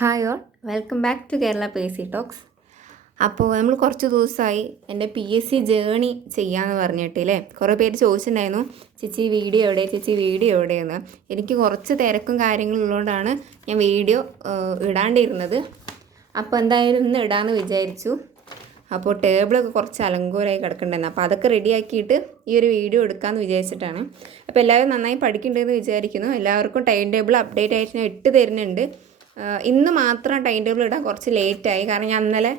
Hi all, welcome back to Kerala P S C talks. അപ്പോൾ നമ്മൾ കുറച്ച് ദിവസമായി എൻ്റെ പി എസ് സി ജേണി ചെയ്യാമെന്ന് പറഞ്ഞിട്ടില്ലേ. കുറേ പേര് ചോദിച്ചിട്ടുണ്ടായിരുന്നു, ചേച്ചി വീഡിയോ എവിടെയെന്ന്. എനിക്ക് കുറച്ച് തിരക്കും കാര്യങ്ങളും ഉള്ളതുകൊണ്ടാണ് ഞാൻ വീഡിയോ ഇടാണ്ടിരുന്നത്. അപ്പോൾ എന്തായാലും ഇന്ന് ഇടാമെന്ന് വിചാരിച്ചു. അപ്പോൾ ടേബിളൊക്കെ കുറച്ച് അലങ്കോലമായി കിടക്കണ്ടായിരുന്നു. അപ്പോൾ അതൊക്കെ റെഡിയാക്കിയിട്ട് ഈ ഒരു വീഡിയോ എടുക്കാമെന്ന് വിചാരിച്ചിട്ടാണ്. അപ്പോൾ എല്ലാവരും നന്നായി പഠിക്കേണ്ടതെന്ന് വിചാരിക്കുന്നു. എല്ലാവർക്കും ടൈം ടേബിൾ അപ്ഡേറ്റ് ആയിട്ട് ഞാൻ ഇട്ട് തരുന്നുണ്ട്. ഇന്ന് മാത്രം ടൈം ടേബിൾ ഇടാൻ കുറച്ച് ലേറ്റായി, കാരണം ഞാൻ ഇന്നലെ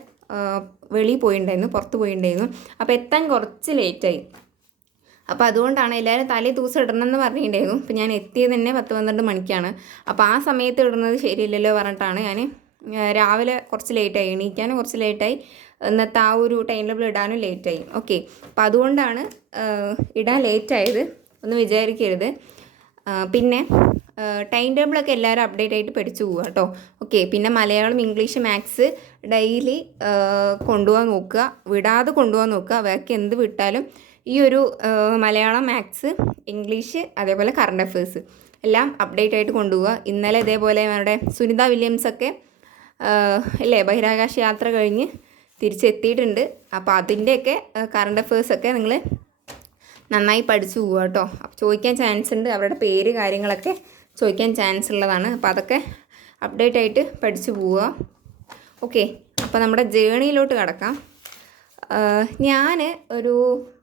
വെളിയിൽ പോയിട്ടുണ്ടായിരുന്നു, പുറത്ത് പോയിട്ടുണ്ടായിരുന്നു. അപ്പോൾ എത്താൻ കുറച്ച് ലേറ്റായി. അപ്പോൾ അതുകൊണ്ടാണ് എല്ലാവരും തലേ ദിവസം ഇടണമെന്ന് പറഞ്ഞിട്ടുണ്ടായിരുന്നു. അപ്പോൾ ഞാൻ എത്തിയത് തന്നെ 10-12 മണിക്കാണ്. അപ്പോൾ ആ സമയത്ത് ഇടുന്നത് ശരിയില്ലല്ലോ പറഞ്ഞിട്ടാണ് ഞാൻ രാവിലെ കുറച്ച് ലേറ്റായി, എണീക്കാനും കുറച്ച് ലേറ്റായി, ഇന്നത്തെ ആ ഒരു ടൈം ടേബിൾ ഇടാനും ലേറ്റായി. ഓക്കെ, അപ്പോൾ അതുകൊണ്ടാണ് ഇടാൻ ലേറ്റായത്, ഒന്നും വിചാരിക്കരുത്. പിന്നെ ടൈം ടേബിളൊക്കെ എല്ലാവരും അപ്ഡേറ്റ് ആയിട്ട് പഠിച്ചു പോവുക കേട്ടോ. ഓക്കെ, പിന്നെ മലയാളം, ഇംഗ്ലീഷ്, മാത്സ് ഡെയിലി കൊണ്ടുപോകാൻ നോക്കുക, വിടാതെ കൊണ്ടുപോകാൻ നോക്കുക. അവർക്ക് എന്ത് വിട്ടാലും ഈ ഒരു മലയാളം, മാത്സ്, ഇംഗ്ലീഷ്, അതേപോലെ കറണ്ട് അഫയേഴ്സ് എല്ലാം അപ്ഡേറ്റ് ആയിട്ട് കൊണ്ടുപോവുക. ഇന്നലെ ഇതേപോലെ നമ്മുടെ സുനിത വില്യംസൊക്കെ അല്ലേ ബഹിരാകാശ യാത്ര കഴിഞ്ഞ് തിരിച്ചെത്തിയിട്ടുണ്ട്. അപ്പോൾ അതിൻ്റെയൊക്കെ കറണ്ട് അഫയേഴ്സൊക്കെ നിങ്ങൾ നന്നായി പഠിച്ചു പോവുക കേട്ടോ. അപ്പോൾ ചോദിക്കാൻ ചാൻസ് ഉണ്ട്, അവരുടെ പേര് കാര്യങ്ങളൊക്കെ ചോദിക്കാൻ ചാൻസ് ഉള്ളതാണ്. അപ്പോൾ അതൊക്കെ അപ്ഡേറ്റ് ആയിട്ട് പഠിച്ചു പോവുക. ഓക്കെ, അപ്പോൾ നമ്മുടെ ജേണിയിലോട്ട് കിടക്കാം. ഞാൻ ഒരു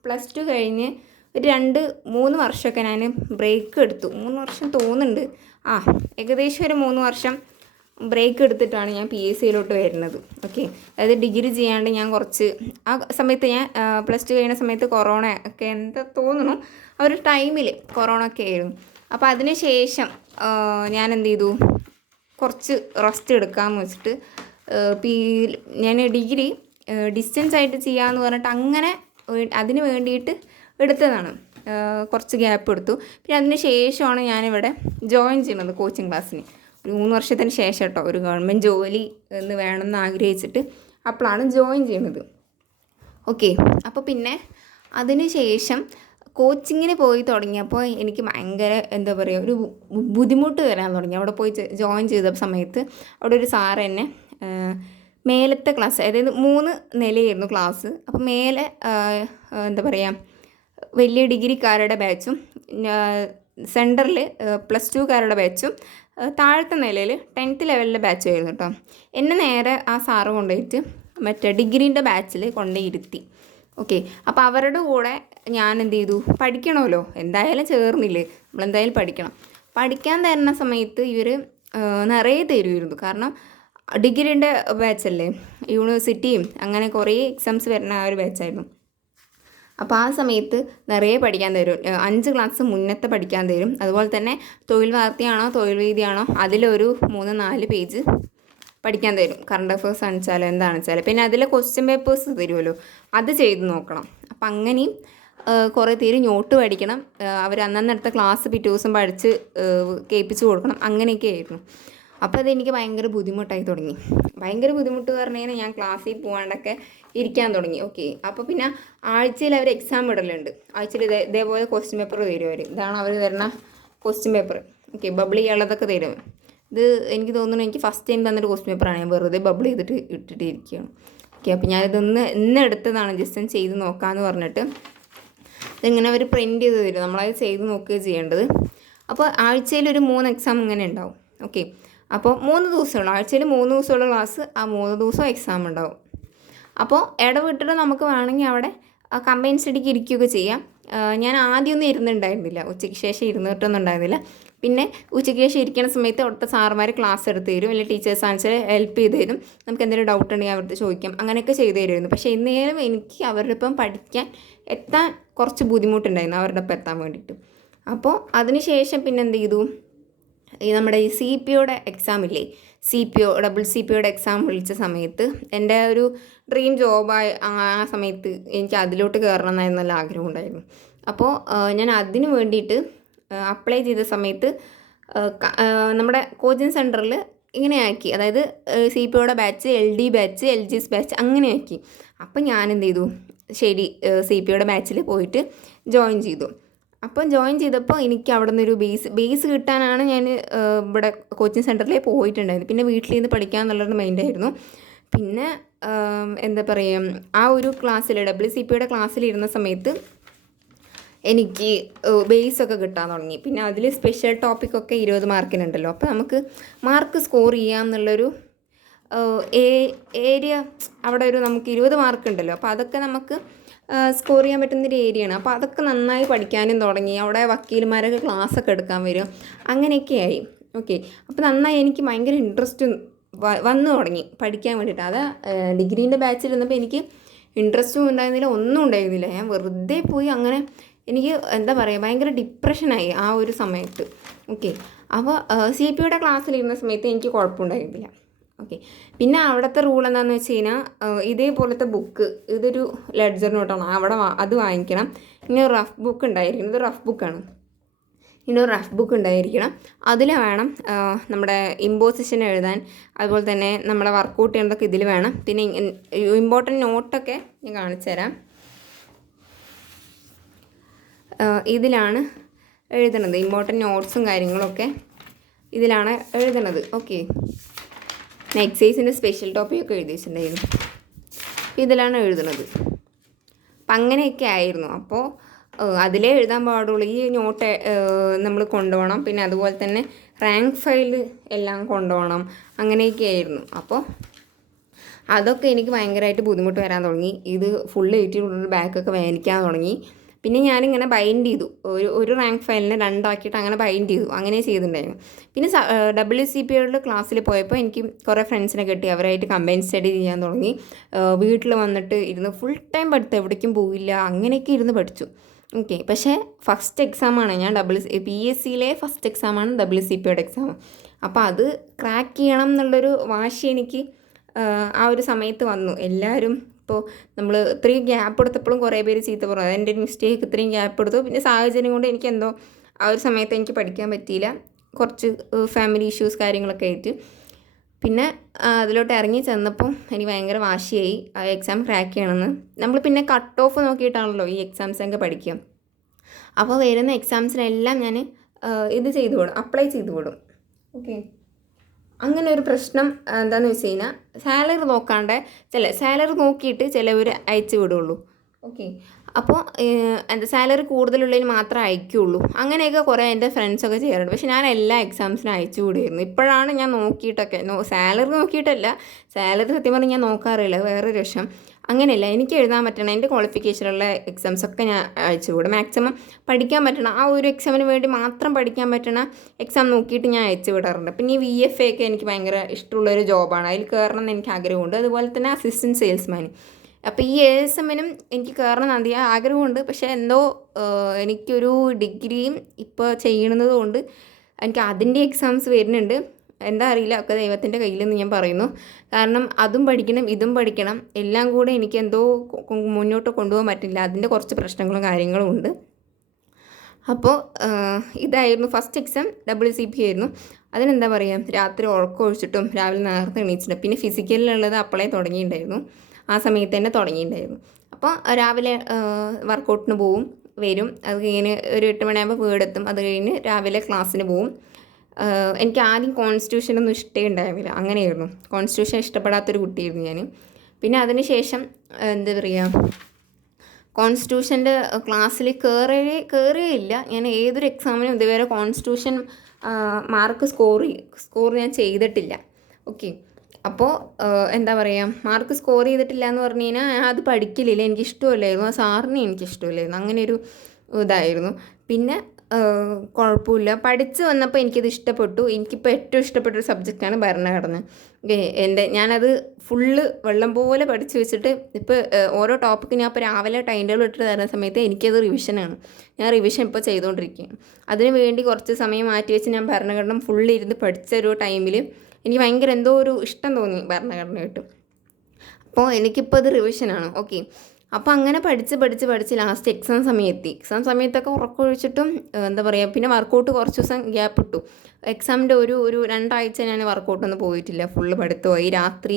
+2 കഴിഞ്ഞ് ഒരു 2-3 വർഷമൊക്കെ ഞാൻ ബ്രേക്ക് എടുത്തു. 3 വർഷം തോന്നുന്നുണ്ട്, ഏകദേശം ഒരു 3 വർഷം ബ്രേക്ക് എടുത്തിട്ടാണ് ഞാൻ പി എസ് സിയിലോട്ട് വരുന്നത്. ഓക്കെ, അതായത് ഡിഗ്രി ചെയ്യാണ്ട് ഞാൻ കുറച്ച് ആ സമയത്ത് ഞാൻ +2 കഴിയുന്ന സമയത്ത് കൊറോണ ഒക്കെ എന്താ തോന്നുന്നു ആ ഒരു ടൈമിൽ കൊറോണ ഒക്കെ ആയിരുന്നു. അപ്പോൾ അതിന് ശേഷം ഞാൻ എന്ത് ചെയ്തു, കുറച്ച് റെസ്റ്റ് എടുക്കാമെന്ന് വെച്ചിട്ട് ഞാൻ ഡിഗ്രി ഡിസ്റ്റൻസ് ആയിട്ട് ചെയ്യാമെന്ന് പറഞ്ഞിട്ട് അങ്ങനെ അതിന് വേണ്ടിയിട്ട് എടുത്തതാണ്. കുറച്ച് ഗ്യാപ്പ് എടുത്തു. പിന്നെ അതിന് ശേഷമാണ് ഞാനിവിടെ ജോയിൻ ചെയ്യുന്നത് കോച്ചിങ് ക്ലാസ്സിന്. ഒരു 3 വർഷത്തിന് ശേഷം കേട്ടോ, ഒരു ഗവൺമെൻറ് ജോലി എന്ന് വേണമെന്ന് ആഗ്രഹിച്ചിട്ട് അപ്പോഴാണ് ജോയിൻ ചെയ്യുന്നത്. ഓക്കെ, അപ്പോൾ പിന്നെ അതിന് ശേഷം കോച്ചിങ്ങിന് പോയി തുടങ്ങിയപ്പോൾ എനിക്ക് ഭയങ്കര എന്താ പറയുക ഒരു ബുദ്ധിമുട്ട് വരാൻ തുടങ്ങി. അവിടെ പോയി ജോയിൻ ചെയ്ത സമയത്ത് അവിടെ ഒരു സാറ് എന്നെ മേലത്തെ ക്ലാസ്, അതായത് 3 നിലയായിരുന്നു ക്ലാസ്. അപ്പോൾ മേലെ എന്താ പറയുക വലിയ ഡിഗ്രിക്കാരുടെ ബാച്ചും സെൻറ്ററിൽ +2കാരുടെ ബാച്ചും താഴത്തെ നിലയിൽ 10th ലെവലിലെ ബാച്ചായിരുന്നു കേട്ടോ. എന്നെ നേരെ ആ സാറ് കൊണ്ടുപോയിട്ട് മറ്റേ ഡിഗ്രീൻ്റെ ബാച്ചിൽ കൊണ്ടുപോയിരുത്തി. ഓക്കെ, അപ്പോൾ അവരുടെ കൂടെ ഞാൻ എന്ത് ചെയ്തു, പഠിക്കണമല്ലോ, എന്തായാലും ചേർന്നില്ലേ, നമ്മളെന്തായാലും പഠിക്കണം. പഠിക്കാൻ തരുന്ന സമയത്ത് ഇവർ നിറയെ തരുമായിരുന്നു, കാരണം ഡിഗ്രീൻ്റെ ബാച്ചല്ലേ, യൂണിവേഴ്സിറ്റിയും അങ്ങനെ കുറേ എക്സാംസ് വരുന്ന ആ ഒരു ബാച്ചായിരുന്നു. അപ്പോൾ ആ സമയത്ത് നിറയെ പഠിക്കാൻ തരും. 5 ക്ലാസ് മുന്നത്തെ പഠിക്കാൻ തരും. അതുപോലെ തന്നെ തൊഴിൽ വാർത്തയാണോ തൊഴിൽ വീതിയാണോ അതിലൊരു 3-4 പേജ് പഠിക്കാൻ തരും. കറണ്ട് അഫയേഴ്സ് ആണെച്ചാലും എന്താണെച്ചാലും. പിന്നെ അതിലെ ക്വസ്റ്റ്യൻ പേപ്പേഴ്സ് തരുമല്ലോ, അത് ചെയ്ത് നോക്കണം. അപ്പം അങ്ങനെയും കുറേ പേര് നോട്ട് പഠിക്കണം. അവർ അന്നെടുത്ത ക്ലാസ് പിറ്റേ ദിവസം പഠിച്ച് കേൾപ്പിച്ച് കൊടുക്കണം. അങ്ങനെയൊക്കെ ആയിരുന്നു. അപ്പോൾ അതെനിക്ക് ഭയങ്കര ബുദ്ധിമുട്ടായി തുടങ്ങി. ഭയങ്കര ബുദ്ധിമുട്ട് പറഞ്ഞു കഴിഞ്ഞാൽ ഞാൻ ക്ലാസ്സിൽ പോകാണ്ടൊക്കെ ഇരിക്കാൻ തുടങ്ങി. ഓക്കെ, അപ്പോൾ പിന്നെ ആഴ്ചയിൽ അവർ എക്സാം ഇടലുണ്ട്. ആഴ്ചയിൽ ഇതേപോലെ ക്വസ്റ്റ്യൻ പേപ്പർ തരും അവർ. ഇതാണ് അവർ തരുന്ന ക്വസ്റ്റ്യൻ പേപ്പർ. ഓക്കെ, ബബിൾ ചെയ്യാനുള്ളതൊക്കെ തരും. ഇത് എനിക്ക് തോന്നുന്നു എനിക്ക് ഫസ്റ്റ് ടൈം തന്നൊരു ക്വസ്റ്റ്യൻ പേപ്പറാണ്. ഞാൻ വെറുതെ ബബിൾ ചെയ്തിട്ട് ഇട്ടിരിക്കുകയാണ്. ഓക്കെ, അപ്പോൾ ഞാനിതൊന്ന് എടുത്തതാണ്, ജസ്റ്റ് ഒന്ന് ചെയ്ത് നോക്കാമെന്ന് പറഞ്ഞിട്ട്. ഇതിങ്ങനെ അവർ പ്രിൻറ്റ് ചെയ്ത് തരും, നമ്മളത് ചെയ്ത് നോക്കുകയാണ് ചെയ്യേണ്ടത്. അപ്പോൾ ആഴ്ചയിൽ ഒരു 3 എക്സാം ഇങ്ങനെ ഉണ്ടാവും. ഓക്കെ, അപ്പോൾ 3 ദിവസമുള്ള ആഴ്ചയിൽ 3 ദിവസമുള്ള ക്ലാസ്, ആ 3 ദിവസം എക്സാം ഉണ്ടാവും. അപ്പോൾ ഇടവിട്ടിട്ട് നമുക്ക് വേണമെങ്കിൽ അവിടെ കമ്പൈൻ സ്റ്റഡിക്ക് ഇരിക്കുകയൊക്കെ ചെയ്യാം. ഞാൻ ആദ്യമൊന്നും ഇരുന്നുണ്ടായിരുന്നില്ല, ഉച്ചയ്ക്ക് ശേഷം ഇരുന്നിട്ടൊന്നും ഉണ്ടായിരുന്നില്ല. പിന്നെ ഉച്ചയ്ക്ക് ശേഷം ഇരിക്കുന്ന സമയത്ത് അവിടുത്തെ സാറുമാർ ക്ലാസ് എടുത്ത് തരും, അല്ലെങ്കിൽ ടീച്ചേഴ്സ് ആണെച്ചാൽ ഹെൽപ്പ് ചെയ്ത് തരും. നമുക്ക് എന്തെങ്കിലും ഡൗട്ട് ഉണ്ടെങ്കിൽ അവരുടെ ചോദിക്കാം, അങ്ങനെയൊക്കെ ചെയ്തു തരുമായിരുന്നു. പക്ഷേ ഇന്നേരം എനിക്ക് അവരുടെ ഒപ്പം എത്താൻ കുറച്ച് ബുദ്ധിമുട്ടുണ്ടായിരുന്നു, അവരുടെ ഒപ്പം എത്താൻ വേണ്ടിയിട്ട്. അപ്പോൾ അതിന് ശേഷം പിന്നെ എന്ത് ചെയ്തു, നമ്മുടെ ഈ CPOയുടെ എക്സാം ഇല്ലേ, CPOയുടെ എക്സാം വിളിച്ച സമയത്ത് എൻ്റെ ഒരു ഡ്രീം ജോബായി ആ സമയത്ത് എനിക്ക് അതിലോട്ട് കയറണം എന്നായിരുന്നു നല്ല ആഗ്രഹം ഉണ്ടായിരുന്നു. അപ്പോൾ ഞാൻ അതിന് വേണ്ടിയിട്ട് അപ്ലൈ ചെയ്ത സമയത്ത് നമ്മുടെ കോച്ചിങ് സെൻറ്ററിൽ ഇങ്ങനെയാക്കി, അതായത് CPOയുടെ batch, LD batch, LGS batch അങ്ങനെയാക്കി. അപ്പോൾ ഞാൻ എന്ത് ചെയ്തു, ശരി CPOയുടെ ബാച്ചിൽ പോയിട്ട് ജോയിൻ ചെയ്തു. അപ്പം ജോയിൻ ചെയ്തപ്പോൾ എനിക്ക് അവിടെ നിന്നൊരു ബേസ് കിട്ടാനാണ് ഞാൻ ഇവിടെ കോച്ചിങ് സെൻറ്ററിൽ പോയിട്ടുണ്ടായിരുന്നത്. പിന്നെ വീട്ടിലിരുന്ന് പഠിക്കാമെന്നുള്ളൊരു മൈൻഡായിരുന്നു. പിന്നെ എന്താ പറയുക, ആ ഒരു ക്ലാസ്സിൽ WCPയുടെ ക്ലാസ്സിലിരുന്ന സമയത്ത് എനിക്ക് ബേസൊക്കെ കിട്ടാൻ തുടങ്ങി. പിന്നെ അതിൽ സ്പെഷ്യൽ ടോപ്പിക്കൊക്കെ 20 മാർക്കിനുണ്ടല്ലോ. അപ്പോൾ നമുക്ക് മാർക്ക് സ്കോർ ചെയ്യാമെന്നുള്ളൊരു ഏരിയ അവിടെ ഒരു നമുക്ക് 20 മാർക്ക് ഉണ്ടല്ലോ. അപ്പോൾ അതൊക്കെ നമുക്ക് സ്കോർ ചെയ്യാൻ പറ്റുന്നൊരു ഏരിയയാണ്. അപ്പോൾ അതൊക്കെ നന്നായി പഠിക്കാനും തുടങ്ങി. അവിടെ വക്കീൽമാരൊക്കെ ക്ലാസ്സൊക്കെ എടുക്കാൻ വരും, അങ്ങനെയൊക്കെയായി. ഓക്കെ, അപ്പോൾ നന്നായി എനിക്ക് ഭയങ്കര ഇൻട്രസ്റ്റ് വന്നു തുടങ്ങി പഠിക്കാൻ വേണ്ടിയിട്ട്. അത് ഡിഗ്രീൻ്റെ ബാച്ചിലിരുന്നപ്പോൾ എനിക്ക് ഇൻട്രസ്റ്റും ഉണ്ടായിരുന്നില്ല, ഒന്നും ഉണ്ടായിരുന്നില്ല. ഞാൻ വെറുതെ പോയി അങ്ങനെ എനിക്ക് എന്താ പറയുക, ഭയങ്കര ഡിപ്രഷനായി ആ ഒരു സമയത്ത്. ഓക്കെ, അപ്പോൾ CPയുടെ ക്ലാസ്സിലിരുന്ന സമയത്ത് എനിക്ക് കുഴപ്പമുണ്ടായിരുന്നില്ല. ഓക്കെ, പിന്നെ അവിടുത്തെ റൂൾ എന്താണെന്ന് വെച്ച് കഴിഞ്ഞാൽ ഇതേപോലത്തെ ബുക്ക്, ഇതൊരു ലെഡ്ജർ നോട്ടാണ്, അവിടെ അത് വാങ്ങിക്കണം. ഇങ്ങനെ റഫ് ബുക്ക് ഉണ്ടായിരിക്കണം, ഇത് റഫ് ബുക്കാണ്. ഇന്നൊരു റഫ് ബുക്ക് ഉണ്ടായിരിക്കണം. അതിൽ വേണം നമ്മുടെ ഇമ്പോസിഷൻ എഴുതാൻ, അതുപോലെ തന്നെ നമ്മളെ വർക്കൗട്ട് ചെയ്യുന്നതൊക്കെ ഇതിൽ വേണം. പിന്നെ ഇമ്പോർട്ടൻറ്റ് നോട്ടൊക്കെ ഞാൻ കാണിച്ചു തരാം. ഇതിലാണ് എഴുതണത്. ഇമ്പോർട്ടൻറ്റ് നോട്ട്സും കാര്യങ്ങളൊക്കെ ഇതിലാണ് എഴുതണത്. ഓക്കെ, എക്സസൈസിൻ്റെ സ്പെഷ്യൽ ടോപ്പിക്കൊക്കെ എഴുതി വെച്ചിട്ടുണ്ടായിരുന്നു. അപ്പോൾ ഇതിലാണ് എഴുതുന്നത്. അപ്പം അങ്ങനെയൊക്കെ ആയിരുന്നു. അപ്പോൾ അതിലേ എഴുതാൻ പാടുള്ളൂ. ഈ നോട്ട് നമ്മൾ കൊണ്ടുപോകണം. പിന്നെ അതുപോലെ തന്നെ റാങ്ക് ഫയൽ എല്ലാം കൊണ്ടുപോകണം, അങ്ങനെയൊക്കെ ആയിരുന്നു. അപ്പോൾ അതൊക്കെ എനിക്ക് ഭയങ്കരമായിട്ട് ബുദ്ധിമുട്ട് വരാൻ തുടങ്ങി. ഇത് ഫുൾ എഴുതിയിട്ടുള്ളൊരു ബാക്കൊക്കെ വേദനിക്കാൻ തുടങ്ങി. പിന്നെ ഞാനിങ്ങനെ ബൈൻഡ് ചെയ്തു, ഒരു റാങ്ക് ഫയലിനെ 2 ആക്കിയിട്ട് അങ്ങനെ ബൈൻഡ് ചെയ്തു, അങ്ങനെ ചെയ്തിട്ടുണ്ടായിരുന്നു. പിന്നെ WCPയുടെ ക്ലാസ്സിൽ പോയപ്പോൾ എനിക്ക് കുറേ ഫ്രണ്ട്സിനെ കിട്ടി, അവരായിട്ട് കമ്പൈൻ സ്റ്റഡി ചെയ്യാൻ തുടങ്ങി. വീട്ടിൽ വന്നിട്ട് ഇരുന്ന് ഫുൾ ടൈം പഠിത്തം, എവിടേക്കും പോയില്ല, അങ്ങനെയൊക്കെ ഇരുന്ന് പഠിച്ചു. ഓക്കെ, പക്ഷേ ഫസ്റ്റ് എക്സാമാണ് ഞാൻ PSCയിലെ ഫസ്റ്റ് എക്സാമാണ് WCPയുടെ എക്സാം. അപ്പോൾ അത് ക്രാക്ക് ചെയ്യണം എന്നുള്ളൊരു വാശി എനിക്ക് ആ ഒരു സമയത്ത് വന്നു. എല്ലാവരും ഇപ്പോൾ നമ്മൾ ഇത്രയും ഗ്യാപ്പ് എടുത്തപ്പോഴും കുറേ പേര് ചീത്ത പറഞ്ഞു, അതെൻ്റെ ഒരു മിസ്റ്റേക്ക്, ഇത്രയും ഗ്യാപ്പ് എടുത്തു. പിന്നെ സാഹചര്യം കൊണ്ട് എനിക്കെന്തോ ആ ഒരു സമയത്ത് എനിക്ക് പഠിക്കാൻ പറ്റിയില്ല, കുറച്ച് ഫാമിലി ഇഷ്യൂസ് കാര്യങ്ങളൊക്കെ ആയിട്ട്. പിന്നെ അതിലോട്ട് ഇറങ്ങി ചെന്നപ്പോൾ എനിക്ക് ഭയങ്കര വാശിയായി ആ എക്സാം ക്രാക്ക് ചെയ്യണമെന്ന്. നമ്മൾ പിന്നെ കട്ട് ഓഫ് നോക്കിയിട്ടാണല്ലോ ഈ എക്സാംസൊക്കെ പഠിക്കുക. അപ്പോൾ വരുന്ന എക്സാംസിനെല്ലാം ഞാൻ ഇത് ചെയ്തു വിടും, അപ്ലൈ ചെയ്തു വിടും. ഓക്കെ, അങ്ങനെ ഒരു പ്രശ്നം എന്താണെന്ന് വെച്ച് കഴിഞ്ഞാൽ സാലറി നോക്കാണ്ട് സാലറി നോക്കിയിട്ട് ചിലവർ അയച്ചു വിടുള്ളൂ. ഓക്കെ, അപ്പോൾ എന്താ സാലറി കൂടുതലുള്ളതിന് മാത്രമേ അയക്കുകയുള്ളൂ. അങ്ങനെയൊക്കെ കുറേ എൻ്റെ ഫ്രണ്ട്സൊക്കെ ചെയ്യാറുണ്ട്. പക്ഷെ ഞാൻ എല്ലാ എക്സാംസിനും അയച്ചു വിടുമായിരുന്നു. ഇപ്പോഴാണ് ഞാൻ നോക്കിയിട്ടൊക്കെ, സാലറി നോക്കിയിട്ടല്ല, സാലറി സത്യം പറഞ്ഞാൽ ഞാൻ നോക്കാറില്ല, വേറൊരു വശം. അങ്ങനെയല്ല, എനിക്ക് എഴുതാൻ പറ്റണം, എൻ്റെ ക്വാളിഫിക്കേഷനുള്ള എക്സാംസൊക്കെ ഞാൻ അയച്ചു വിടും. മാക്സിമം പഠിക്കാൻ പറ്റണം, ആ ഒരു എക്സാമിന് വേണ്ടി മാത്രം പഠിക്കാൻ പറ്റണ എക്സാം നോക്കിയിട്ട് ഞാൻ അയച്ചു വിടാറുണ്ട്. പിന്നെ ഈ VFA ഒക്കെ എനിക്ക് ഭയങ്കര ഇഷ്ടമുള്ളൊരു ജോബാണ്, അതിൽ കയറണം എന്ന് എനിക്ക് ആഗ്രഹമുണ്ട്. അതുപോലെ തന്നെ അസിസ്റ്റൻറ്റ് സെയിൽസ്മാൻ. അപ്പോൾ ഈ ASMനും എനിക്ക് കയറണം എന്ന് ആഗ്രഹമുണ്ട്. പക്ഷേ എന്തോ എനിക്കൊരു ഡിഗ്രിയും ഇപ്പോൾ ചെയ്യണത് കൊണ്ട് എനിക്ക് അതിൻ്റെ എക്സാംസ് വരുന്നുണ്ട്. എന്താ അറിയില്ല, ഒക്കെ ദൈവത്തിൻ്റെ കയ്യിലെന്ന് ഞാൻ പറയുന്നു. കാരണം അതും പഠിക്കണം, ഇതും പഠിക്കണം, എല്ലാം കൂടെ എനിക്ക് എന്തോ മുന്നോട്ട് കൊണ്ടുപോകാൻ പറ്റില്ല. അതിൻ്റെ കുറച്ച് പ്രശ്നങ്ങളും കാര്യങ്ങളും ഉണ്ട്. അപ്പോൾ ഇതായിരുന്നു ഫസ്റ്റ് എക്സാം, WCP ആയിരുന്നു. അതിനെന്താ പറയുക, രാത്രി ഉറക്കം ഒഴിച്ചിട്ടും രാവിലെ നേരത്തെ എണീച്ചിട്ടുണ്ട്. പിന്നെ ഫിസിക്കലിലുള്ളത് അപ്പോഴേ തുടങ്ങിയിട്ടുണ്ടായിരുന്നു, ആ സമയത്ത് തന്നെ തുടങ്ങിയിട്ടുണ്ടായിരുന്നു. അപ്പോൾ രാവിലെ വർക്കൗട്ടിന് പോവും, വരും, അത് കഴിഞ്ഞ് ഒരു 8 മണിയാകുമ്പോൾ വീടെത്തും. അത് കഴിഞ്ഞ് രാവിലെ ക്ലാസ്സിന് പോവും. എനിക്ക് ആദ്യം കോൺസ്റ്റിറ്റ്യൂഷനൊന്നും ഇഷ്ടമേ ഉണ്ടായിരുന്നില്ല, അങ്ങനെയായിരുന്നു. കോൺസ്റ്റിറ്റ്യൂഷൻ ഇഷ്ടപ്പെടാത്തൊരു കുട്ടിയായിരുന്നു ഞാൻ. പിന്നെ അതിന് ശേഷം എന്താ പറയുക, കോൺസ്റ്റിറ്റ്യൂഷൻ്റെ ക്ലാസ്സിൽ കയറുകയില്ല. ഞാൻ ഏതൊരു എക്സാമിനും ഇതുവരെ കോൺസ്റ്റിറ്റ്യൂഷൻ മാർക്ക് സ്കോർ ഞാൻ ചെയ്തിട്ടില്ല. ഓക്കെ, അപ്പോൾ എന്താ പറയുക, മാർക്ക് സ്കോർ ചെയ്തിട്ടില്ല എന്ന് പറഞ്ഞു കഴിഞ്ഞാൽ ഞാൻ അത് പഠിക്കലില്ല, എനിക്കിഷ്ടമില്ലായിരുന്നു, ആ സാറിനെ എനിക്കിഷ്ടമില്ലായിരുന്നു, അങ്ങനെ ഒരു ഇതായിരുന്നു. പിന്നെ കുഴപ്പമില്ല, പഠിച്ച് വന്നപ്പോൾ എനിക്കത് ഇഷ്ടപ്പെട്ടു. എനിക്കിപ്പോൾ ഏറ്റവും ഇഷ്ടപ്പെട്ടൊരു സബ്ജക്റ്റാണ് ഭരണഘടന. ഞാനത് ഫുള്ള് വെള്ളം പോലെ പഠിച്ച് വെച്ചിട്ട് ഇപ്പോൾ ഓരോ ടോപ്പിക്ക് ഞാൻ ഇപ്പോൾ രാവിലെ ടൈം ടേബിൾ ഇട്ട് തരുന്ന സമയത്ത് എനിക്കത് റിവിഷനാണ്. ഞാൻ റിവിഷൻ ഇപ്പോൾ ചെയ്തുകൊണ്ടിരിക്കുകയാണ്. അതിന് വേണ്ടി കുറച്ച് സമയം മാറ്റി വെച്ച് ഞാൻ ഭരണഘടന ഫുള്ള് ഇരുന്ന് പഠിച്ച ഒരു ടൈമിൽ എനിക്ക് ഭയങ്കര എന്തോ ഒരു ഇഷ്ടം തോന്നി ഭരണഘടനയായിട്ട്. അപ്പോൾ എനിക്കിപ്പോൾ അത് റിവിഷനാണ്. ഓക്കെ, അപ്പോൾ അങ്ങനെ പഠിച്ച് ലാസ്റ്റ് എക്സാം സമയം എത്തി. എക്സാം സമയത്തൊക്കെ ഉറക്കമൊഴിച്ചിട്ടും എന്താ പറയുക, പിന്നെ വർക്കൗട്ട് കുറച്ച് ദിവസം ഗ്യാപ്പ് ഇട്ടു. എക്സാമിൻ്റെ ഒരു 2 ആഴ്ച ഞാൻ വർക്കൗട്ടൊന്നും പോയിട്ടില്ല. ഫുള്ള് പഠിത്തമായി. രാത്രി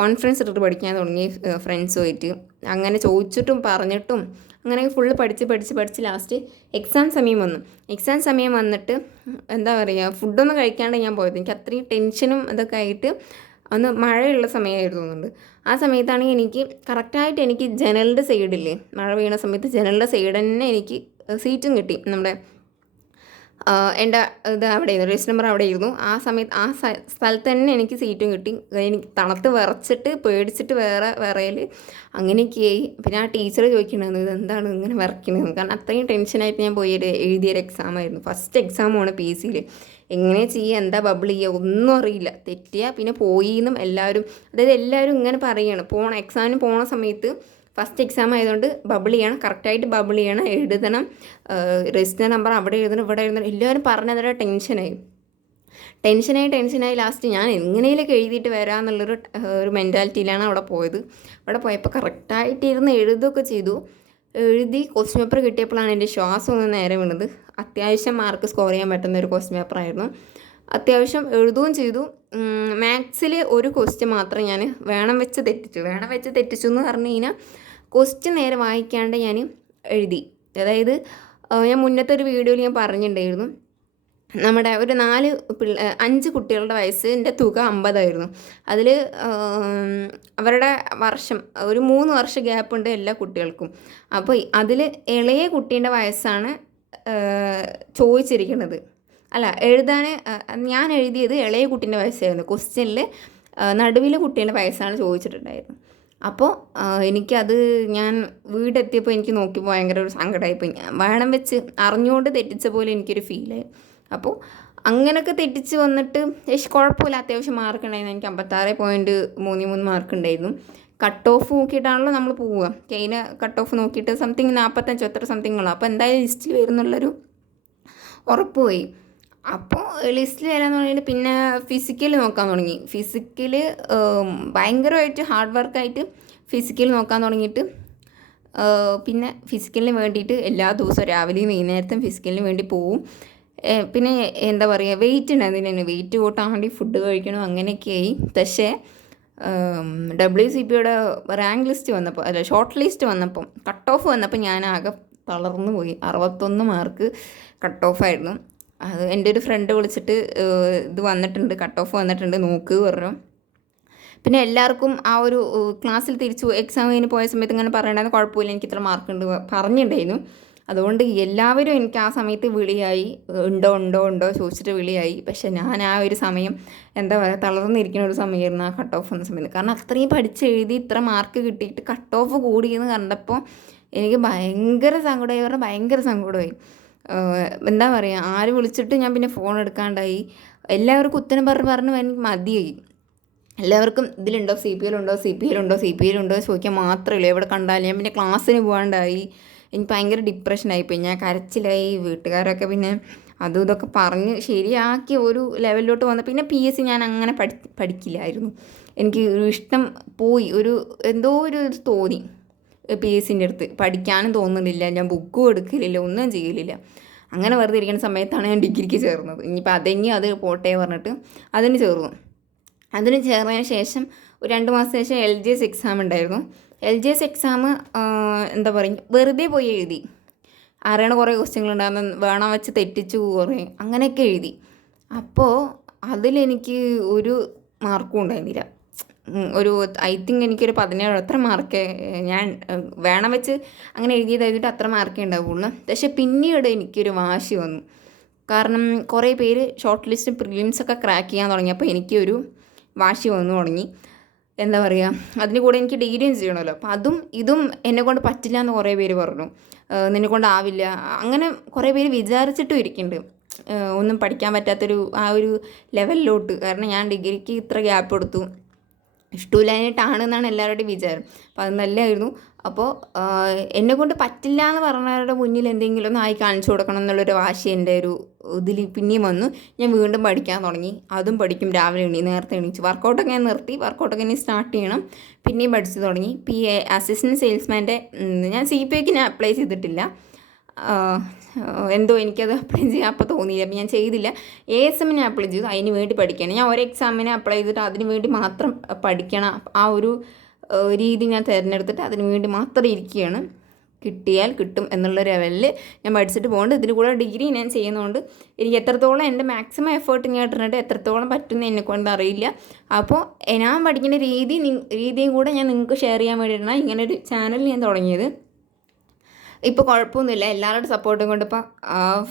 കോൺഫറൻസ് ഇട്ടിട്ട് പഠിക്കാൻ തുടങ്ങി ഫ്രണ്ട്സുമായിട്ട്. അങ്ങനെ ചോദിച്ചിട്ടും പറഞ്ഞിട്ടും അങ്ങനെ ഫുള്ള് പഠിച്ച് ലാസ്റ്റ് എക്സാം സമയം വന്നു. എക്സാം സമയം വന്നിട്ട് എന്താ പറയുക, ഫുഡൊന്നും കഴിക്കാണ്ട് ഞാൻ പോയത്. എനിക്ക് അത്രയും ടെൻഷനും ഇതൊക്കെ ആയിട്ട് അന്ന് മഴയുള്ള സമയമായിരുന്നു തോന്നുന്നുണ്ട്. ആ സമയത്താണെങ്കിൽ എനിക്ക് കറക്റ്റായിട്ട് എനിക്ക് ജനലിൻ്റെ സൈഡില്ലേ, മഴ പെയ്യുന്ന സമയത്ത് ജനലിൻ്റെ സൈഡ് തന്നെ എനിക്ക് സീറ്റും കിട്ടി. നമ്മുടെ എൻ്റെ ഇത് അവിടെയായിരുന്നു, രജിസ്റ്റർ നമ്പർ അവിടെയായിരുന്നു. ആ സമയത്ത് ആ സ്ഥലത്ത് തന്നെ എനിക്ക് സീറ്റും കിട്ടി. എനിക്ക് തണുത്ത് വിറച്ചിട്ട് പേടിച്ചിട്ട് വിറയൽ അങ്ങനെയൊക്കെയായി. പിന്നെ ആ ടീച്ചർ ചോദിക്കണത് ഇതെന്താണ് ഇങ്ങനെ വിറയ്ക്കണത്, കാരണം അത്രയും ടെൻഷനായിട്ട് ഞാൻ പോയി എഴുതിയൊരു എക്സാമായിരുന്നു. ഫസ്റ്റ് എക്സാമാണ് PSCയിൽ. എങ്ങനെ ചെയ്യുക, എന്താ ബബിൾ ചെയ്യുക ഒന്നും അറിയില്ല. തെറ്റിയാൽ പിന്നെ പോയി എന്നും എല്ലാവരും ഇങ്ങനെ പറയുകയാണ്. എക്സാമിന് പോണ സമയത്ത് ഫസ്റ്റ് എക്സാം ആയതുകൊണ്ട് ബബിൾ ചെയ്യണം, കറക്റ്റായിട്ട് ബബിൾ ചെയ്യണം, എഴുതണം, രജിസ്റ്റർ നമ്പർ അവിടെ എഴുതണം ഇവിടെ എഴുതണം, എല്ലാവരും പറഞ്ഞതിൻ്റെ ടെൻഷനായി ലാസ്റ്റ് ഞാൻ എങ്ങനെയൊക്കെ എഴുതിയിട്ട് വരാമെന്നുള്ളൊരു മെൻറ്റാലിറ്റിയിലാണ് അവിടെ പോയത്. അവിടെ പോയപ്പോൾ കറക്റ്റായിട്ട് ഇരുന്ന് എഴുതുകയൊക്കെ ചെയ്തു. എഴുതി ക്വസ്റ്റ്യൻ പേപ്പർ കിട്ടിയപ്പോഴാണ് എൻ്റെ ശ്വാസം ഒന്ന് നേരെ വീണത്. അത്യാവശ്യം മാർക്ക് സ്കോർ ചെയ്യാൻ പറ്റുന്ന ഒരു ക്വസ്റ്റ്യൻ പേപ്പറായിരുന്നു. അത്യാവശ്യം എഴുതുകയും ചെയ്തു. മാത്സിൽ ഒരു ക്വസ്റ്റ്യൻ മാത്രം ഞാൻ വേണം വെച്ച് തെറ്റിച്ചു എന്ന് പറഞ്ഞു കഴിഞ്ഞാൽ ക്വസ്റ്റ്യൻ നേരെ വായിക്കാണ്ട് ഞാൻ എഴുതി. അതായത് ഞാൻ മുന്നത്തെ ഒരു വീഡിയോയിൽ ഞാൻ പറഞ്ഞിട്ടുണ്ടായിരുന്നു, നമ്മുടെ ഒരു 5 കുട്ടികളുടെ വയസ്സിൻ്റെ തുക 50 അതിൽ അവരുടെ വർഷം ഒരു 3 വർഷം ഗ്യാപ്പുണ്ട് എല്ലാ കുട്ടികൾക്കും. അപ്പോൾ അതിൽ ഇളയ കുട്ടീൻ്റെ വയസ്സാണ് ചോദിച്ചിരിക്കുന്നത്. ഞാൻ എഴുതിയത് ഇളയ കുട്ടീൻ്റെ വയസ്സായിരുന്നു. ക്വസ്റ്റ്യനിൽ നടുവിലെ കുട്ടീൻ്റെ വയസ്സാണ് ചോദിച്ചിട്ടുണ്ടായിരുന്നു. അപ്പോൾ എനിക്കത് ഞാൻ വീടെത്തിയപ്പോൾ എനിക്ക് നോക്കിയപ്പോൾ ഭയങ്കര ഒരു സങ്കടമായിപ്പോയി. വേണം വെച്ച് അറിഞ്ഞുകൊണ്ട് തെറ്റിച്ച പോലെ എനിക്കൊരു ഫീലായി. അപ്പോൾ അങ്ങനെയൊക്കെ തെറ്റിച്ച് വന്നിട്ട് കുഴപ്പമില്ല, അത്യാവശ്യം മാർക്ക് ഉണ്ടായിരുന്നു. എനിക്ക് 56.33 മാർക്ക് ഉണ്ടായിരുന്നു. കട്ട് ഓഫ് നോക്കിയിട്ടാണല്ലോ നമ്മൾ പോവുക. കഴിഞ്ഞ കട്ട് ഓഫ് നോക്കിയിട്ട് സംതിങ് 45 എത്ര സംതിങ് ഉള്ളു. അപ്പോൾ എന്തായാലും ലിസ്റ്റിൽ വരുന്നുള്ളൊരു ഉറപ്പ് പോയി. അപ്പോൾ ലിസ്റ്റിൽ വരാമെന്ന് പറഞ്ഞിട്ട് പിന്നെ ഫിസിക്കൽ നോക്കാൻ തുടങ്ങി. ഫിസിക്കൽ ഭയങ്കരമായിട്ട് ഹാർഡ് വർക്കായിട്ട് ഫിസിക്കൽ നോക്കാൻ തുടങ്ങിയിട്ട് പിന്നെ ഫിസിക്കലിന് വേണ്ടിയിട്ട് എല്ലാ ദിവസവും രാവിലെയും വൈകുന്നേരത്തും ഫിസിക്കലിന് വേണ്ടി പോവും. പിന്നെ എന്താ പറയുക, വെയിറ്റ് ഉണ്ടായിരുന്നു. വെയിറ്റ് കൂട്ടാൻ വേണ്ടി ഫുഡ് കഴിക്കണം, അങ്ങനെയൊക്കെയായി. പക്ഷേ WCPയുടെ റാങ്ക് ലിസ്റ്റ് വന്നപ്പോൾ ഷോർട്ട് ലിസ്റ്റ് വന്നപ്പം കട്ട് ഓഫ് വന്നപ്പോൾ ഞാൻ ആകെ തളർന്നു പോയി. 61 മാർക്ക് കട്ട് ഓഫായിരുന്നു. അത് എൻ്റെ ഒരു ഫ്രണ്ട് വിളിച്ചിട്ട് ഇത് വന്നിട്ടുണ്ട്, കട്ട് ഓഫ് വന്നിട്ടുണ്ട് നോക്ക് പറഞ്ഞു. പിന്നെ എല്ലാവർക്കും ആ ഒരു ക്ലാസ്സിൽ തിരിച്ചു എക്സാം കഴിഞ്ഞ് പോയ സമയത്ത് ഇങ്ങനെ പറയണ്ടായിരുന്നു, കുഴപ്പമില്ല എനിക്ക് ഇത്ര മാർക്കുണ്ട് പറഞ്ഞിട്ടുണ്ടായിരുന്നു. അതുകൊണ്ട് എല്ലാവരും എനിക്ക് ആ സമയത്ത് വിളിയായി, ഉണ്ടോ ചോദിച്ചിട്ട് വിളിയായി. പക്ഷെ ഞാൻ ആ ഒരു സമയം എന്താ പറയുക, തളർന്നിരിക്കുന്ന ഒരു സമയമായിരുന്നു ആ കട്ട് ഓഫ് വന്ന സമയത്ത്. കാരണം അത്രയും പഠിച്ചെഴുതി ഇത്ര മാർക്ക് കിട്ടിയിട്ട് കട്ട് ഓഫ് കൂടിയെന്ന് കണ്ടപ്പോൾ എനിക്ക് ഭയങ്കര സങ്കടമായി. എന്താ പറയുക, ആര് വിളിച്ചിട്ട് ഞാൻ പിന്നെ ഫോൺ എടുക്കാണ്ടായി. എല്ലാവർക്കും ഉത്തരം പറഞ്ഞ് എനിക്ക് മതിയായി. എല്ലാവർക്കും ഇതിലുണ്ടോ CPL ഉണ്ടോ ചോദിക്കാൻ മാത്രമല്ല. എവിടെ കണ്ടാലും ഞാൻ പിന്നെ ക്ലാസ്സിന് പോകാണ്ടായി. എനിക്ക് ഭയങ്കര ഡിപ്രഷനായിപ്പോയി. ഞാൻ കരച്ചിലായി. വീട്ടുകാരൊക്കെ പിന്നെ അതും ഇതൊക്കെ പറഞ്ഞ് ശരിയാക്കി ഒരു ലെവലിലോട്ട് വന്നു. പിന്നെ PSC ഞാൻ അങ്ങനെ പഠിക്കില്ലായിരുന്നു. എനിക്ക് ഒരു ഇഷ്ടം പോയി, എന്തോ ഒരു തോന്നി PSCൻ്റെ അടുത്ത്. പഠിക്കാനും തോന്നുന്നില്ല, ഞാൻ ബുക്കും എടുക്കലില്ല, ഒന്നും ചെയ്യലില്ല. അങ്ങനെ വെറുതെ ഇരിക്കുന്ന സമയത്താണ് ഞാൻ ഡിഗ്രിക്ക് ചേർന്നത്. ഇനിയിപ്പോൾ അത് പോട്ടെ പറഞ്ഞിട്ട് അതിന് ചേർന്നു. അതിന് ചേർന്നതിന് ശേഷം ഒരു 2 മാസത്തിന് ശേഷം LGS എക്സാം ഉണ്ടായിരുന്നു. LGS എക്സാം എന്താ പറയുക, വെറുതെ പോയി എഴുതി. അറിയണ കുറേ ക്വസ്റ്റ്യങ്ങളുണ്ടായിരുന്നു, വേണം വെച്ച് തെറ്റിച്ചു കുറേ, അങ്ങനെയൊക്കെ എഴുതി. അപ്പോൾ അതിലെനിക്ക് ഒരു മാർക്കും ഉണ്ടായിരുന്നില്ല. ഐ തിങ്ക് എനിക്കൊരു 17 എത്ര മാർക്ക് ഞാൻ വേണം വെച്ച് അങ്ങനെ എഴുതിയതായിട്ട് അത്ര മാർക്കേ ഉണ്ടാവുള്ളൂ. പക്ഷെ പിന്നീട് എനിക്കൊരു വാശി വന്നു. കാരണം കുറേ പേര് ഷോർട്ട് ലിസ്റ്റ് പ്രിലിംസൊക്കെ ക്രാക്ക് ചെയ്യാൻ തുടങ്ങിയപ്പോൾ എനിക്കൊരു വാശി വന്നു തുടങ്ങി. എന്താ പറയുക, അതിന് കൂടെ എനിക്ക് ഡിഗ്രിയും ചെയ്യണമല്ലോ. അപ്പോൾ ഇതും എന്നെക്കൊണ്ട് പറ്റില്ല എന്ന് കുറേ പേര് പറഞ്ഞു. നിന്നെക്കൊണ്ടാവില്ല, അങ്ങനെ കുറേ പേര് വിചാരിച്ചിട്ടും ഇരിക്കുന്നുണ്ട്. ഒന്നും പഠിക്കാൻ പറ്റാത്തൊരു ആ ഒരു ലെവലിലോട്ട്. കാരണം ഞാൻ ഡിഗ്രിക്ക് ഇത്ര ഗ്യാപ്പ് എടുത്തു, ഇഷ്ടമില്ലാഞ്ഞിട്ടാണെന്നാണ് എല്ലാവരുടെയും വിചാരം. അപ്പോൾ അത് നല്ലതായിരുന്നു. അപ്പോൾ എന്നെക്കൊണ്ട് പറ്റില്ല എന്ന് പറഞ്ഞവരുടെ മുന്നിൽ എന്തെങ്കിലും ഒന്ന് ആയി കാണിച്ചു കൊടുക്കണം എന്നുള്ളൊരു വാശി എൻ്റെ ഒരു ഇതിൽ പിന്നെയും വന്നു. ഞാൻ വീണ്ടും പഠിക്കാൻ തുടങ്ങി. അതും പഠിക്കും. രാവിലെ നേരത്തെ എണീച്ച് വർക്കൗട്ടൊക്കെ ഞാൻ നിർത്തി. വർക്കൗട്ടൊക്കെ ഇനി സ്റ്റാർട്ട് ചെയ്യണം. പിന്നെയും പഠിച്ചു തുടങ്ങി. PA അസിസ്റ്റൻറ്റ് സെയിൽസ്മാൻ്റെ ഞാൻ CPAക്ക് ഞാൻ അപ്ലൈ ചെയ്തിട്ടില്ല. എന്തോ എനിക്കത് അപ്ലൈ ചെയ്യാൻ അപ്പോൾ തോന്നിയില്ല. അപ്പോൾ ഞാൻ ചെയ്തില്ല. ASM ഞാൻ അപ്ലൈ ചെയ്തു. അതിന് വേണ്ടി പഠിക്കണം. ഞാൻ ഒരു എക്സാമിന് അപ്ലൈ ചെയ്തിട്ട് അതിന് വേണ്ടി മാത്രം പഠിക്കണം. ആ ഒരു രീതി ഞാൻ തിരഞ്ഞെടുത്തിട്ട് അതിന് വേണ്ടി മാത്രം ഇരിക്കുകയാണ്. കിട്ടിയാൽ കിട്ടും എന്നുള്ള ലെവലിൽ ഞാൻ പഠിച്ചിട്ട് പോകുന്നുണ്ട്. ഇതിൽ കൂടെ ഡിഗ്രി ഞാൻ ചെയ്യുന്നതുകൊണ്ട് എനിക്ക് എത്രത്തോളം എൻ്റെ മാക്സിമം എഫേർട്ട് ഞാൻ ഇട്ടിട്ടുണ്ട്, എത്രത്തോളം പറ്റുമെന്ന് എന്നെക്കൊണ്ട് അറിയില്ല. അപ്പോൾ ഞാൻ പഠിക്കുന്ന രീതിയും കൂടെ ഞാൻ നിങ്ങൾക്ക് ഷെയർ ചെയ്യാൻ വേണ്ടിയിട്ടാണ് ഇങ്ങനൊരു ചാനൽ ഞാൻ തുടങ്ങിയത്. ഇപ്പോൾ കുഴപ്പമൊന്നുമില്ല. എല്ലാവരുടെ സപ്പോർട്ടും കൊണ്ട് ഇപ്പോൾ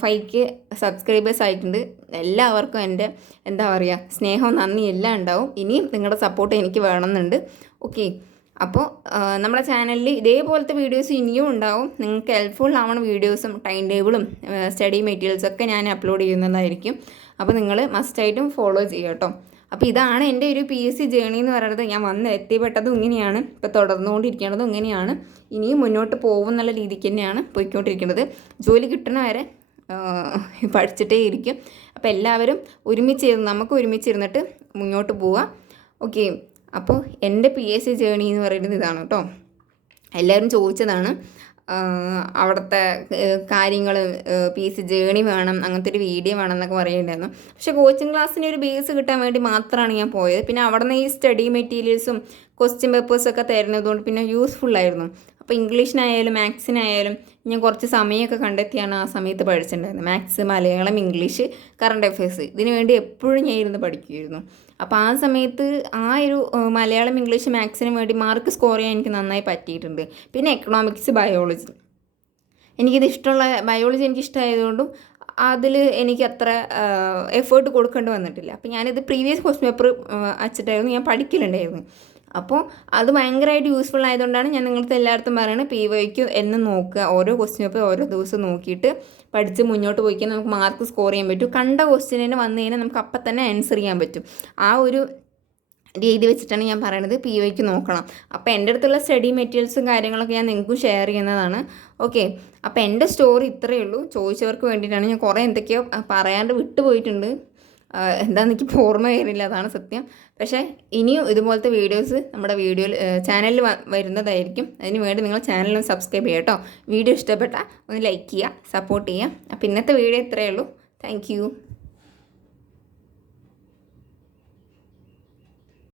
5K സബ്സ്ക്രൈബേഴ്സ് ആയിട്ടുണ്ട്. എല്ലാവർക്കും എൻ്റെ എന്താ പറയുക സ്നേഹവും നന്ദി എല്ലാം ഉണ്ടാവും. ഇനിയും നിങ്ങളുടെ സപ്പോർട്ട് എനിക്ക് വേണമെന്നുണ്ട്. ഓക്കെ, അപ്പോൾ നമ്മുടെ ചാനലിൽ ഇതേപോലത്തെ വീഡിയോസ് ഇനിയും ഉണ്ടാവും. നിങ്ങൾക്ക് ഹെൽപ്ഫുൾ ആവണ വീഡിയോസും ടൈം ടേബിളും സ്റ്റഡി മെറ്റീരിയൽസൊക്കെ ഞാൻ അപ്ലോഡ് ചെയ്യുന്നതായിരിക്കും. അപ്പോൾ നിങ്ങൾ മസ്റ്റായിട്ടും ഫോളോ ചെയ്യുക കേട്ടോ. അപ്പോൾ ഇതാണ് എൻ്റെ ഒരു PSC ജേണി എന്ന് പറയുന്നത്. ഞാൻ എത്തിപ്പെട്ടതും ഇങ്ങനെയാണ്, ഇപ്പോൾ തുടർന്നുകൊണ്ടിരിക്കുന്നതും ഇങ്ങനെയാണ്. ഇനിയും മുന്നോട്ട് പോകുമെന്നുള്ള രീതിക്ക് തന്നെയാണ് പോയിക്കൊണ്ടിരിക്കുന്നത്. ജോലി കിട്ടണ വരെ പഠിച്ചിട്ടേ ഇരിക്കും. അപ്പോൾ എല്ലാവരും നമുക്ക് ഒരുമിച്ചിരുന്നിട്ട് മുന്നോട്ട് പോവുക. ഓക്കെ, അപ്പോൾ എൻ്റെ PSC ജേണി എന്ന് പറയുന്നത് ഇതാണ് കേട്ടോ. എല്ലാവരും ചോദിച്ചതാണ് അവിടുത്തെ കാര്യങ്ങൾ, PSC ജേണി വേണം, അങ്ങനത്തെ ഒരു വീഡിയോ വേണം എന്നൊക്കെ പറയുന്നുണ്ടായിരുന്നു. പക്ഷേ കോച്ചിങ് ക്ലാസ്സിന് ഒരു ബേസ് കിട്ടാൻ വേണ്ടി മാത്രമാണ് ഞാൻ പോയത്. പിന്നെ അവിടെ നിന്ന് ഈ സ്റ്റഡി മെറ്റീരിയൽസും ക്വസ്റ്റ്യൻ പേപ്പേഴ്സൊക്കെ തരുന്നതുകൊണ്ട് പിന്നെ യൂസ്ഫുള്ളായിരുന്നു. അപ്പോൾ ഇംഗ്ലീഷിനായാലും മാത്സിനായാലും ഞാൻ കുറച്ച് സമയമൊക്കെ കണ്ടെത്തിയാണ് ആ സമയത്ത് പഠിച്ചിട്ടുണ്ടായിരുന്നത്. Maths, Malayalam, English, current affairs ഇതിന് വേണ്ടി എപ്പോഴും ഞാൻ ഇരുന്ന് പഠിക്കുമായിരുന്നു. അപ്പോൾ ആ സമയത്ത് ആ ഒരു മലയാളം, ഇംഗ്ലീഷ്, മാത്സിന് വേണ്ടി മാർക്ക് സ്കോർ ചെയ്യാൻ എനിക്ക് നന്നായി പറ്റിയിട്ടുണ്ട്. പിന്നെ എക്കണോമിക്സ്, ബയോളജി ഇഷ്ടമുള്ള ബയോളജി എനിക്ക് ഇഷ്ടമായതുകൊണ്ടും അതിൽ എനിക്ക് അത്ര എഫേർട്ട് കൊടുക്കേണ്ടി വന്നിട്ടില്ല. അപ്പോൾ ഞാനിത് പ്രീവിയസ് ക്വസ്റ്റ്യൻ പേപ്പർ അയച്ചിട്ടായിരുന്നു ഞാൻ പഠിക്കലുണ്ടായിരുന്നു. അപ്പോൾ അത് ഭയങ്കരമായിട്ട് യൂസ്ഫുൾ ആയതുകൊണ്ടാണ് ഞാൻ നിങ്ങൾക്ക് എല്ലായിടത്തും പറയുന്നത് PYQ എന്ന് നോക്കുക. ഓരോ ക്വസ്റ്റ്യൻ പേപ്പർ ഓരോ ദിവസം നോക്കിയിട്ട് പഠിച്ച് മുന്നോട്ട് പോയിക്കാൻ നമുക്ക് മാർക്ക് സ്കോർ ചെയ്യാൻ പറ്റും. കണ്ട ക്വസ്റ്റ്യനിന് വന്നു കഴിഞ്ഞാൽ നമുക്ക് അപ്പം തന്നെ ആൻസർ ചെയ്യാൻ പറ്റും. ആ ഒരു രീതി വെച്ചിട്ടാണ് ഞാൻ പറയണത് PYQ നോക്കണം. അപ്പോൾ എൻ്റെ അടുത്തുള്ള സ്റ്റഡി മെറ്റീരിയൽസും കാര്യങ്ങളൊക്കെ ഞാൻ നിങ്ങൾക്കും ഷെയർ ചെയ്യുന്നതാണ്. ഓക്കെ, അപ്പോൾ എൻ്റെ സ്റ്റോറി ഇത്രയേ ഉള്ളൂ. ചോദിച്ചവർക്ക് വേണ്ടിയിട്ടാണ്. ഞാൻ കുറേ എന്തൊക്കെയോ പറയാണ്ട് വിട്ടുപോയിട്ടുണ്ട്. എന്താണെന്ന് എനിക്ക് ഓർമ്മ വരുന്നില്ല, അതാണ് സത്യം. പക്ഷേ ഇനിയും ഇതുപോലത്തെ വീഡിയോസ് നമ്മുടെ ചാനലിൽ വരുന്നതായിരിക്കും. അതിന് വേണ്ടി നിങ്ങൾ ചാനലിൽ സബ്സ്ക്രൈബ് ചെയ്യുക കേട്ടോ. വീഡിയോ ഇഷ്ടപ്പെട്ടാൽ ഒന്ന് ലൈക്ക് ചെയ്യുക, സപ്പോർട്ട് ചെയ്യുക. അപ്പോൾ ഇന്നത്തെ വീഡിയോ ഇത്രയേ ഉള്ളൂ. താങ്ക്